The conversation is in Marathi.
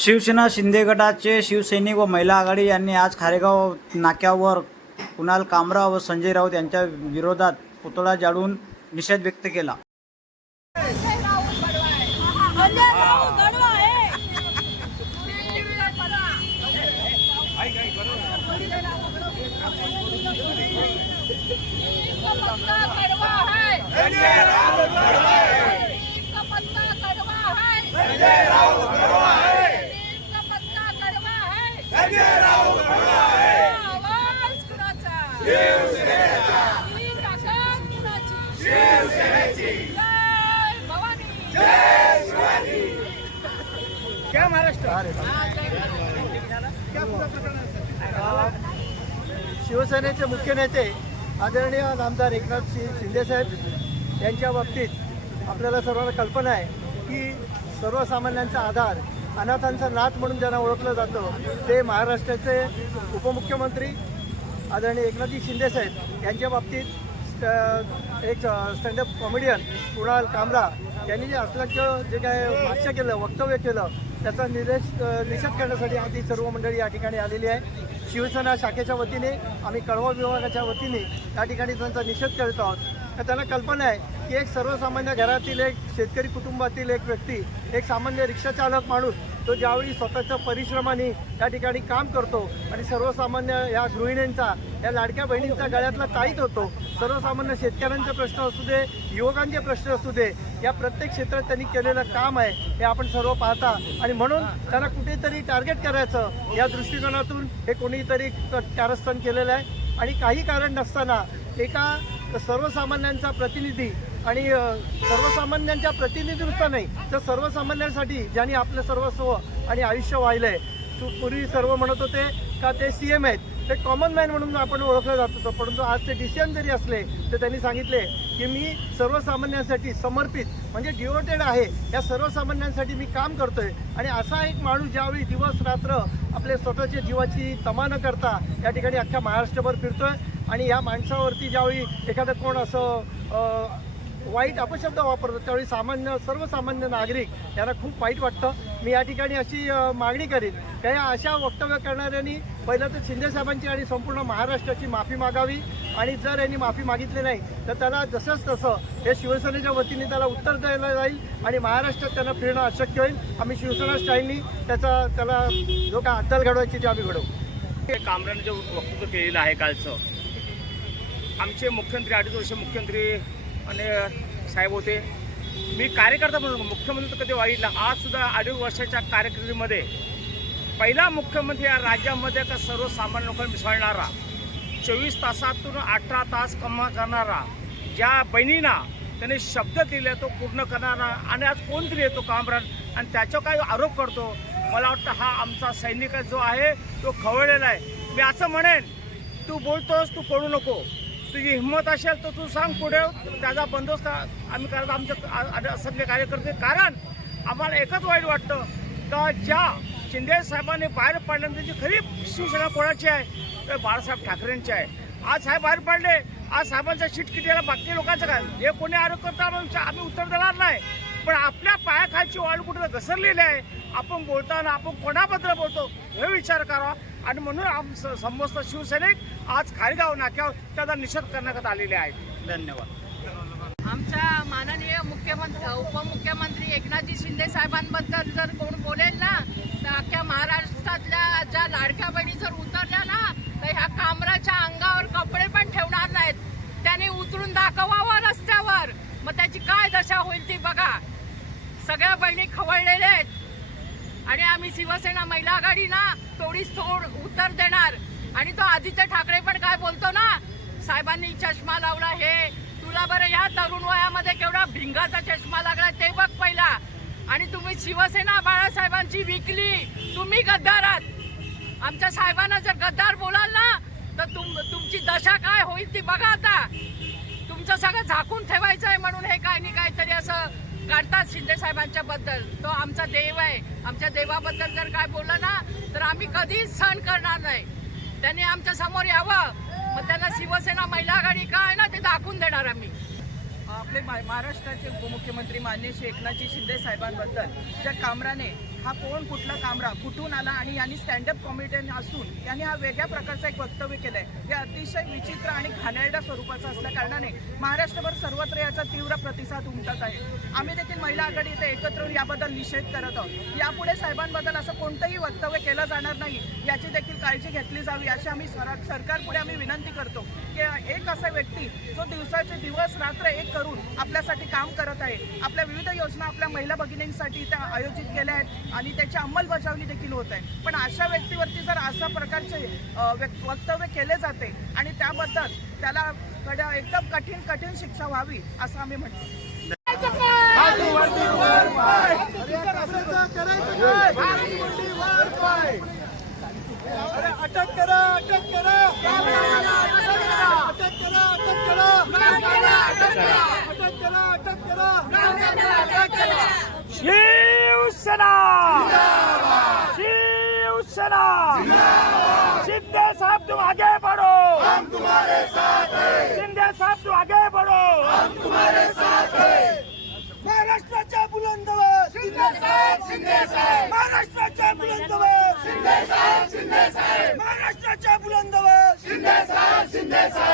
शिवसेना शिंदे गटाचे शिवसैनिक व महिला आघाडी यांनी आज खारेगाव नाक्यावर कुणाल कामरा व संजय राऊत यांच्या विरोधात पुतळा जाळून निषेध व्यक्त केला. संजय क्या महाराष्ट्र शिवसेनेचे मुख्य नेते आदरणीय आमदार एकनाथ शि- शिंदेसाहेब यांच्या बाबतीत आपल्याला सर्वांना कल्पना आहे की सर्वसामान्यांचा आधार अनाथांचा नाथ म्हणून ज्यांना ओळखलं जातं ते महाराष्ट्राचे उपमुख्यमंत्री आदरणीय एकनाथजी शिंदेसाहेब यांच्या बाबतीत स्ट- एक स्टँडअप कॉमेडियन कुणाल कामरा यांनी जे असल्याचं जे काय भाष्य केलं वक्तव्य केलं त्याचा निदेश निषेध करण्यासाठी आधी सर्व मंडळी या ठिकाणी आलेली आहे. शिवसेना शाखेच्या वतीने आम्ही कळवा विभागाच्या वतीने या ठिकाणी त्यांचा निषेध करत आहोत. तर त्यांना कल्पना आहे की एक सर्वसामान्य घरातील एक शेतकरी कुटुंबातील एक व्यक्ती एक सामान्य रिक्षाचालक माणूस तो ज्यावेळी स्वतःच्या परिश्रमाने या ठिकाणी काम करतो आणि सर्वसामान्य या गृहिणींचा या लाडक्या बहिणींचा गळ्यातला ताईत होतो सर्वसामान्य शेतकऱ्यांचे प्रश्न असू दे युवकांचे प्रश्न असू दे या प्रत्येक क्षेत्रात त्यांनी केलेलं काम आहे हे आपण सर्व पाहता. आणि म्हणून त्यांना कुठेतरी टार्गेट करायचं या दृष्टिकोनातून हे कोणीतरी कारस्थान केलेलं आहे. आणि काही कारण नसताना एका सर्वसामान्यांचा प्रतिनिधी आणि सर्वसामान्यांच्या प्रतिनिधी नाही तर सर्वसामान्यांसाठी ज्यांनी आपलं सर्वस्व आणि आयुष्य वाहिलं आहे पूर्वी सर्व म्हणत होते का ते सी एम आहेत ते कॉमन मॅन म्हणून आपण ओळखलं जात होतं परंतु आज ते डी सी एम जरी असले तर त्यांनी सांगितले की मी सर्वसामान्यांसाठी समर्पित म्हणजे डिवोटेड आहे या सर्वसामान्यांसाठी मी काम करतोय. आणि असा एक माणूस ज्यावेळी दिवस रात्र आपल्या स्वतःच्या जीवाची तमा न करता या ठिकाणी अख्ख्या महाराष्ट्रभर फिरतोय आणि या माणसावरती ज्यावेळी एखादं कोण असं वाईट अपशब्द वापरतो. त्यावेळी सामान्य सर्वसामान्य नागरिक यांना खूप वाईट वाटतं. मी या ठिकाणी अशी मागणी करीन. की या अशा वक्तव्य करणाऱ्यांनी पहिलं तर शिंदेसाहेबांची आणि संपूर्ण महाराष्ट्राची माफी मागावी. आणि जर यांनी माफी मागितली नाही तर त्याला जसंच तसं हे शिवसेनेच्या वतीने त्याला उत्तर द्यायला जाईल आणि महाराष्ट्रात त्यांना फिरणं अशक्य होईल. आम्ही शिवसेना स्टाईलनी त्याचा त्याला जो काय अद्दल घडवायची ते आम्ही घडवू. कामरानं जे वक्तव्य केलेलं आहे कालचं आमचे मुख्यमंत्री अडीच वर्ष मुख्यमंत्री आणि साहेब होते. मी कार्यकर्ता म्हणून मुख्यमंत्री तर कधी वाईटला आज सुद्धा अडीच वर्षाच्या कार्यकिर्दीमध्ये पहिला मुख्यमंत्री या राज्यामध्ये का सर्वसामान्य लोकांना मिसळणारा चोवीस तासातून अठरा तास कमा करणारा ज्या बहिणींना त्याने शब्द दिले तो पूर्ण करणारा आणि आज कोणतरी येतो कामरान आणि त्याच्यावर काही आरोप करतो मला वाटतं हा आमचा सैनिक जो आहे तो खवळलेला आहे. मी असं म्हणेन तू बोलतोस तू पडू नको. तुझी हिंमत असेल तर तू सांग पुढे. त्याचा बंदोबस्त आम्ही करत आमचे आ- असंख्य कार्यकर्ते. कारण आम्हाला एकच वाईट वाटतं का ज्या शिंदे साहेबांनी बाहेर पाडल्यानंतर जी खरी शिवसेना कोणाची आहे? तर बाळासाहेब ठाकरेंची आहे. आज साहेब बाहेर पडले. आज साहेबांच्या शिटकिटीला बाकी लोकांचं काय? हे कोणी आरोप करता? आम्ही उत्तर देणार नाही. पण आपल्या पायाखालची वाळ कुठं घसरलेली आहे? आपण बोलताना आपण कोणाबद्दल बोलतो? हे विचार करावा आणि म्हणून आम समस्त शिवसैनिक आज खारगाव नाक्यावर त्याचा निषेध करण्यात आलेले आहेत. धन्यवाद. आमच्या माननीय मुख्यमंत्री उपमुख्यमंत्री एकनाथजी शिंदे साहेबांबद्दल जर कोण बोलेल ना तर अख्ख्या महाराष्ट्रातल्या ज्या लाडक्या बहिणी जर उतरल्या ना तर ह्या कामराच्या अंगावर कपडे पण ठेवणार नाहीत. त्याने उतरून दाखवावं रस्त्यावर. मग त्याची काय दशा होईल ती बघा. सगळ्या बहिणी खवळलेल्या आहेत. आणि आम्ही शिवसेना महिला आघाडीला थोडीच थोड तोड उत्तर देणार. आणि तो आदित्य ठाकरे पण काय बोलतो ना साहेबांनी चष्मा लावला हे तुला बरं ह्या तरुण वयामध्ये केवढा भिंगाचा चष्मा लागला ते बघ पहिला. आणि तुम्ही शिवसेना बाळासाहेबांची विकली तुम्ही गद्दार आहात. आमच्या साहेबांना जर गद्दार बोलाल ना तर तुम तुमची दशा काय होईल ती बघा आता. तुमचं सगळं झाकून ठेवायचं आहे म्हणून हे काय नाही काहीतरी असं काढतात शिंदे साहेबांच्या बद्दल. तो आमचा देव आहे. आमच्या देवाबद्दल जर काय बोललं ना तर आम्ही कधीच सहन करणार नाही. त्यांनी आमच्यासमोर यावं. मग त्यांना शिवसेना महिला आघाडी काय ना ते दाखवून देणार आम्ही. आपले महाराष्ट्राचे उपमुख्यमंत्री मान्य श्री एकनाथजी शिंदे साहेबांबद्दल ज्या कामराने हा कोण कुठला कामरा कुठून आला आणि यांनी स्टँडअप कॉमेडियन असून यांनी हा वेगळ्या प्रकारचं एक वक्तव्य केलंय. हे अतिशय विचित्र आणि घाणेरड्या स्वरूपाचं असल्या कारणाने महाराष्ट्रभर सर्वत्र याचा तीव्र प्रतिसाद उमटत आहे. आम्ही देखील महिला आघाडी इथे एकत्र येऊन याबद्दल निषेध करत आहोत. यापुढे साहेबांबद्दल असं कोणतंही वक्तव्य केलं जाणार नाही याची देखील काळजी घेतली जावी अशी आम्ही सर सरकारपुढे आम्ही विनंती करतो की एक असा व्यक्ती जो दिवसाचे दिवस रात्र एक करून आपल्यासाठी काम करत आहे. आपल्या विविध योजना आपल्या महिला भगिनींसाठी त्या आयोजित केल्या आहेत. आणि त्याची अंमलबजावणी देखील होत आहे. पण अशा व्यक्तीवरती जर अशा प्रकारचे वक्तव्य केले जाते आणि त्याबद्दल त्याला एकदम कठीण कठीण शिक्षा व्हावी असं आम्ही म्हणतो. अरे अटक करा अटक करा अटक करा अटक करा अटक करा अटक करा शिवसेना! शिवसेना शिंदे साहब तुम आगे बढ़ो। हम तुम्हारे साथ हैं शिंदे साहब तुम आगे बढ़ो। महाराष्ट्राच्या बुलंदवर। शिंदे साहेब शिंदे साहेब। महाराष्ट्राच्या बुलंदवर। शिंदे साहेब शिंदे साहेब। महाराष्ट्राच्या बुलंदवर। शिंदे साहेब शिंदे साहेब।